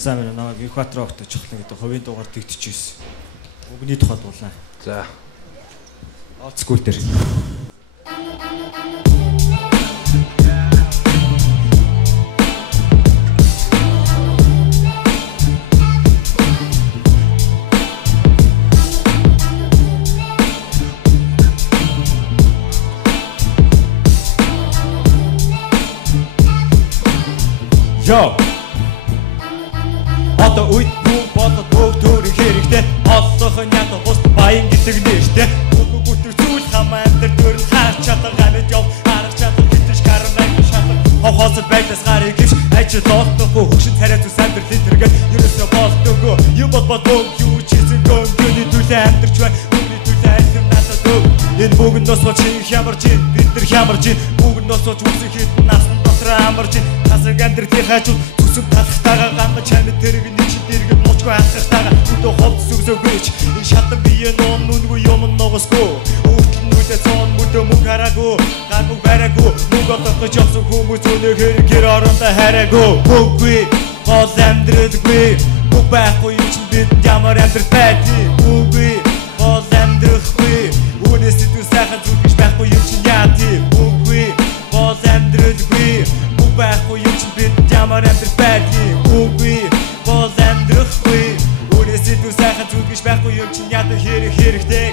сайн байна. Намайг Экватор огт чухлан гэдэг хувийн дугаар дэгдчихсэн. Үгний тухайд дуулаа. За. Олдскул дээр. Yo. Одоо үед бүх бодод бүх төрийн хэрэгтэй олох нь ята бус баян гэдэг нэртэй бүгд бүтэр зүйл хамаа амтэр дөр хаач чадах амьд яв харах чадах хитэж гармай шатах хохоос байдлаас гарыг гис ажил олдохгүй хөгшин царай зүс амьдрал тэргээд ерөөсөө болдоггүй юу бодбод юу чийсэн гомдны төлөө амьдэрч байна бүгний төлөө альсам надад өг энэ бүгд носооч хямарч бид нар хямарч бүгд носооч үсэх хэд насан дотор амарч хасаг амьдралын хажууд зүсэм талхтайгаа гамма чамд тэрэг нэг чи дэргэд мочгүй хатхтайгаа өдөө ховд сүгсөөгүйч энэ шатан бие нон нүнгүй юм ногосгүй өөртөл нүдэ цон мөдөө мөн хараагүй гармаг бараагүй нүг отох жолсон хүмүүс өнөө хэрэг орондоо хараагүй үгүй бол амьдралгүй бүх байхгүй юм чи бид ямар амьдрал байдгийг үгүй бол амьдрахгүй үнэс дүү сайхан зүгэж байхгүй юм чи яатив үгүй бол амьдралгүй бүх байхгүй юм чи бид ямар амьдрал байдгийг үгүй бол амьдрахгүй үнэс дүү сайхан зүгэж байхгүй юм чи яатив хэрэгтэй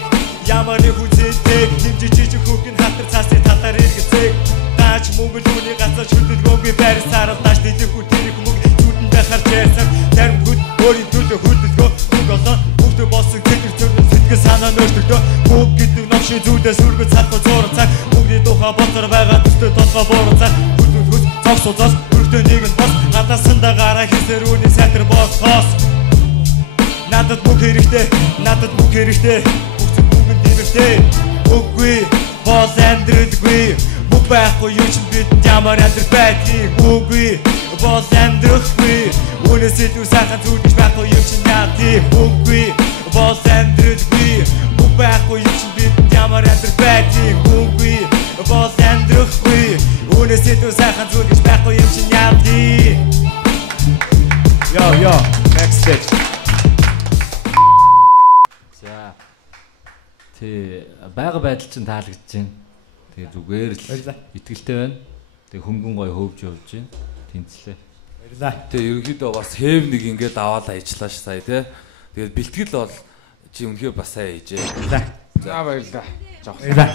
ямар нэг хүзээтэй хэмжиж хүүхэн хатар цаасны татар иргэцэг таач мөнгө түүний гацаж хөдөлгөөнгүй байр сарал тааш дилэх үр тэрэг мөнгө зүудэндээ харж яасан зарим хөд өөрийн төлөө хөдөлгөө мөнгө олон бүгд болсон гэдэр зөрнө сэтгэл санаа нөөцтөгдөө бүгд гэдэг новши зүудээс үргэж цалбар зураг цаг бүгдийн тухай бодлоор байгаа төстэй толгой буурах цаг хөдөлгөөс цогцолоос өртөө нэгэн бос гадаасандаа гараа хийсэр үүний сайтар босхоос надад бүх хэрэгтэй бүгд дэмэртэй үгүй бол амьдралгүй бүх байхгүй юу ч бид ямар амьдрал байдгийг үгүй бол амьдрахгүй үнэсээ дүү сайхан зүгэж байхгүй юу ч яатив үгүй бол амьдралгүй бүх байхгүй юу ч бид ямар амьдрал байдгийг үгүй бол амьдрахгүй үнэсээ дүү сайхан зүгэж байхгүй юу ч яатив Yo next stage Бага байдал чинь таалагдж байна. Тэгээ зүгээр л итгэлтэй байна. Тэгээ хөнгөн гой хөвж явж байна. Тэнцлээ. Баярлаа. Тэгээ ерөнхийдөө бас хэв нэг ингээд аваад ажиллаа ш сая тий. Тэгээд бэлтгэл бол чи үнэхээр бас сайн хийжээ. Баярлаа. За баярлаа. Баярлаа.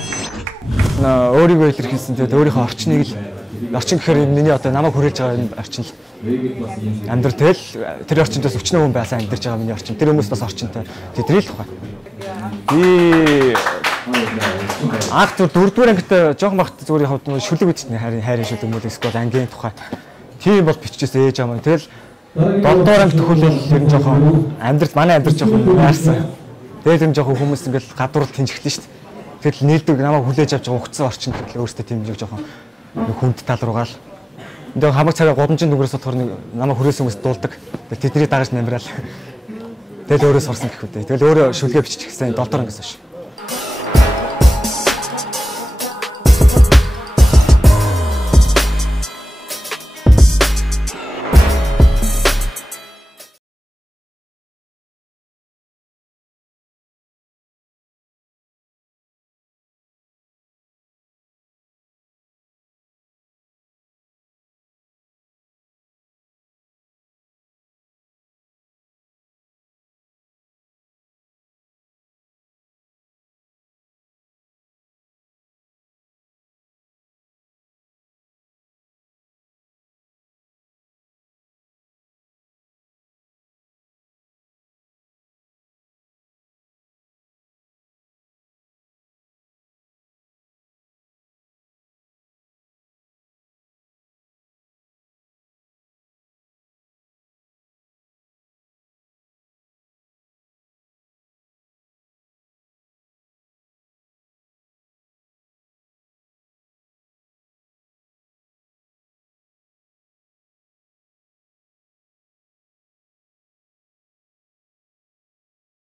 Өөрийгөө илэрхийлсэн тэгээд өөрийнхөө орчныг л орчин гэхээр миний одоо намайг хүрээж байгаа энэ орчин л амьдрал тэгэл тэр орчинтойс өчнөө хүн байсаа амьдарч байгаа миний орчин. Тэр хүмүүс бас орчинтой. Тэдрий л тухай. Би анх дөрөвдүгээр ангид жоохон багт зүгээр хавд шүлэг үзтний хайрын шүлэг мөл эсвэл ангийн тухай. Тийм бол биччихсэн ээж аа. Тэгэл 7-р анги төхөөлөл ер нь жоохон манай амьдрал жоохон яарсан. Тэгээд юм жоохон хүмүүс ингээл гадуур тэнжигдэн шүү дээ. Тэгэл нийлдэг намайг хүлээж авч байгаа угцсан орчин тэгэл өөртөө тийм нэг жоохон хүнд тал руугаал. Тэгээ хамаг цагаа годомжийн дүгрээс бодохоор намайг хүрээсэн хүмүүс дуулдаг. Тэдний дагаж намраал. Тэгэл өөрөө сурсан гэх үү. Тэгэл өөрөө шүлгээ биччихсэн 7-р ангиас хойш.